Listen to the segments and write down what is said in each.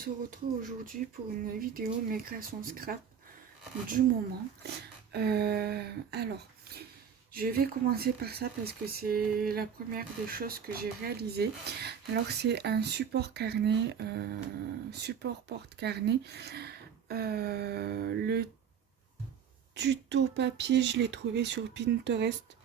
se retrouve aujourd'hui pour une vidéo mes créations scrap du moment. Alors, je vais commencer par ça parce que c'est la première des choses que j'ai réalisées. Alors, c'est un support carnet, support porte-carnet. Le tuto papier, je l'ai trouvé sur Pinterest.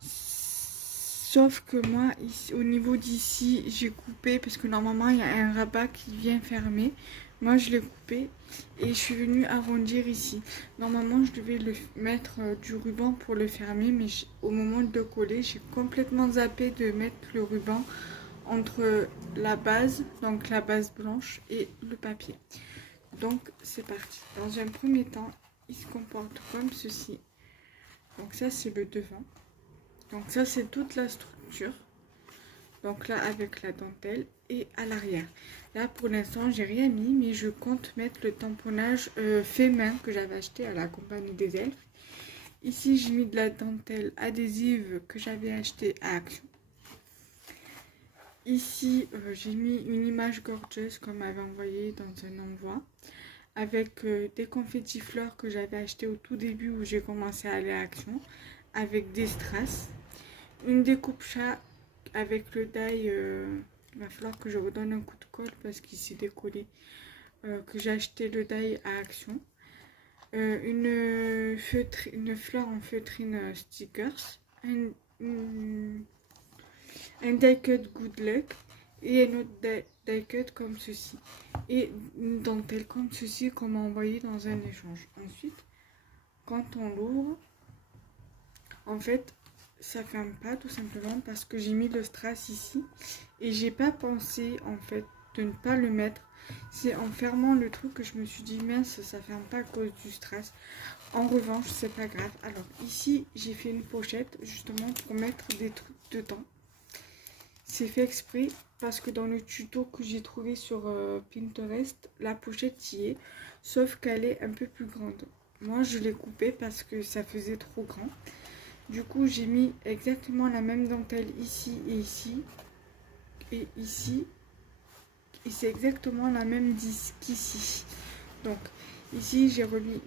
Sauf que moi, ici, au niveau d'ici, j'ai coupé parce que normalement, il y a un rabat qui vient fermer. Moi, je l'ai coupé et je suis venue arrondir ici. Normalement, je devais le mettre du ruban pour le fermer, mais au moment de le coller, j'ai complètement zappé de mettre le ruban entre la base, donc la base blanche, et le papier. Donc, c'est parti. Dans un premier temps, il se comporte comme ceci. Donc ça, c'est le devant. Donc ça, c'est toute la structure. Donc là, avec la dentelle et à l'arrière. Là, pour l'instant, j'ai rien mis, mais je compte mettre le tamponnage fait main que j'avais acheté à la compagnie des elfes. Ici, j'ai mis de la dentelle adhésive que j'avais acheté à Action. Ici, j'ai mis une image gorgeous qu'on m'avait envoyée dans un envoi. Avec des confettis fleurs que j'avais acheté au tout début où j'ai commencé à aller à Action. Avec des strass. Une découpe chat avec le die, il va falloir que je redonne un coup de colle parce qu'il s'est décollé, que j'ai acheté le die à Action. Une fleur en feutrine stickers, un die cut good luck et un autre die cut comme ceci. Et une dentelle comme ceci qu'on m'a envoyé dans un échange. Ensuite, quand on l'ouvre, en fait, ça ferme pas tout simplement parce que j'ai mis le strass ici et j'ai pas pensé en fait de ne pas le mettre. C'est en fermant le truc que je me suis dit mince, ça ferme pas à cause du strass. En revanche, c'est pas grave. Alors ici, j'ai fait une pochette justement pour mettre des trucs dedans. C'est fait exprès parce que dans le tuto que j'ai trouvé sur Pinterest, la pochette y est, sauf qu'elle est un peu plus grande. Moi, je l'ai coupée parce que ça faisait trop grand. Du coup, j'ai mis exactement la même dentelle ici et ici. Et ici. Et c'est exactement la même disque qu'ici. Donc, ici, j'ai remis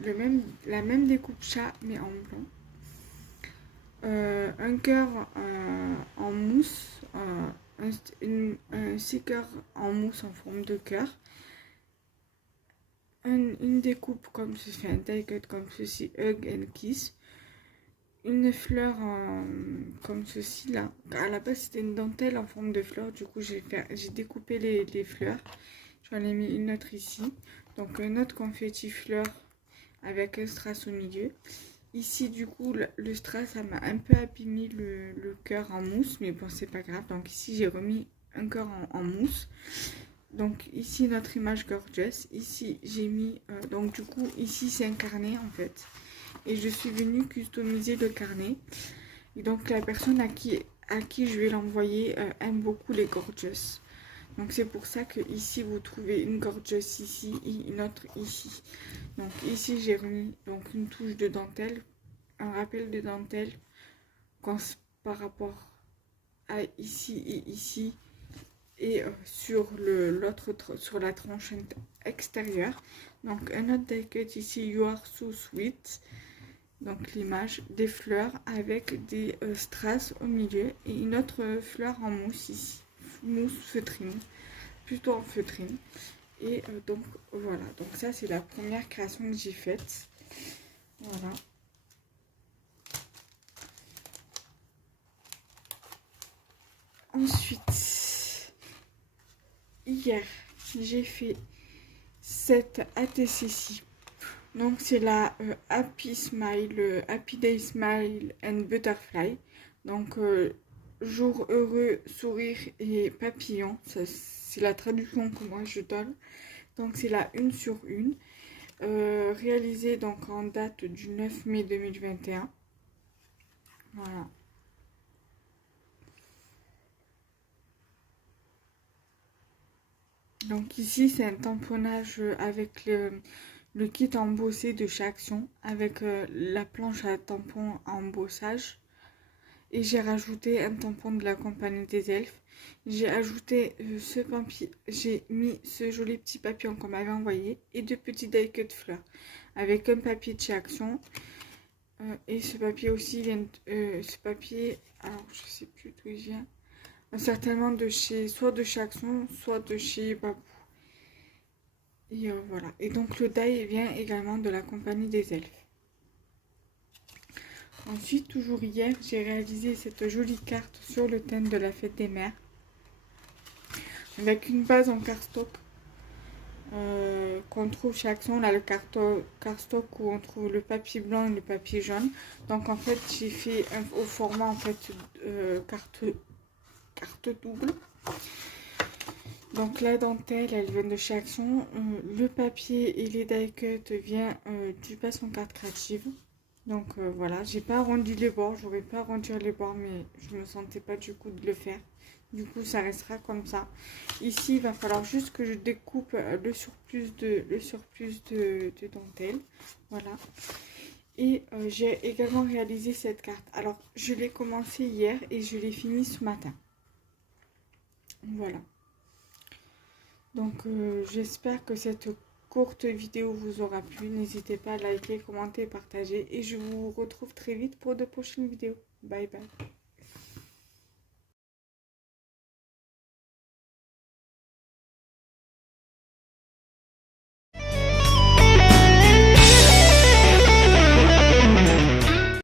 la même découpe chat, mais en blanc. Un cœur en mousse. Un sticker en mousse en forme de cœur. Une découpe comme ceci, un die cut comme ceci, hug and kiss. Une fleur comme ceci là. À la base c'était une dentelle en forme de fleur. Du coup j'ai découpé les fleurs. J'en ai mis une autre ici. Donc un autre confetti fleur avec un strass au milieu. Ici du coup le strass ça m'a un peu abîmé le cœur en mousse. Mais bon c'est pas grave. Donc ici j'ai remis un cœur en mousse. Donc ici notre image gorgeous. Ici j'ai mis donc du coup ici c'est un carnet en fait. Et je suis venue customiser le carnet. Et donc la personne à qui je vais l'envoyer aime beaucoup les gorgeous. Donc c'est pour ça que ici vous trouvez une gorgeous ici et une autre ici. Donc ici j'ai remis donc une touche de dentelle, un rappel de dentelle par rapport à ici et ici. Et sur sur la tranche extérieure. Donc un autre die cut ici, You Are So Sweet. Donc l'image des fleurs avec des strass au milieu et une autre fleur en mousse ici, mousse feutrine, plutôt en feutrine. Et donc voilà, donc ça c'est la première création que j'ai faite. Voilà. Ensuite, hier j'ai fait cette ATC-ci. Donc c'est la Happy Smile, Happy Day Smile and Butterfly. Donc jour heureux, sourire et papillon. C'est la traduction que moi je donne. Donc c'est la 1 sur 1. Réalisée donc en date du 9 mai 2021. Voilà. Donc ici c'est un tamponnage avec le kit embossé de chez Action avec la planche à tampon à embossage Et j'ai rajouté un tampon de la compagnie des elfes. J'ai ajouté ce papier, j'ai mis ce joli petit papillon qu'on m'avait envoyé et 2 petits die-cut fleurs avec un papier de chez Action. Et ce papier aussi vient ce papier, alors je sais plus d'où il vient, certainement de chez, soit de chez Action, soit de chez Babou. Et voilà. Et donc le die vient également de la compagnie des elfes. Ensuite, toujours hier, j'ai réalisé cette jolie carte sur le thème de la fête des mères. Avec une base en cardstock qu'on trouve chez Action. Là, le cardstock où on trouve le papier blanc et le papier jaune. Donc en fait, j'ai fait au format en fait carte double. Donc la dentelle, elle vient de chez Action. Le papier et les die cut viennent du Passion Carte Créative. Donc voilà, j'ai pas arrondi les bords, j'aurais pas arrondi les bords, mais je me sentais pas du coup de le faire. Du coup, ça restera comme ça. Ici, il va falloir juste que je découpe le surplus de dentelle. Voilà. Et j'ai également réalisé cette carte. Alors, je l'ai commencé hier et je l'ai fini ce matin. Voilà. Donc, j'espère que cette courte vidéo vous aura plu. N'hésitez pas à liker, commenter, partager. Et je vous retrouve très vite pour de prochaines vidéos. Bye bye.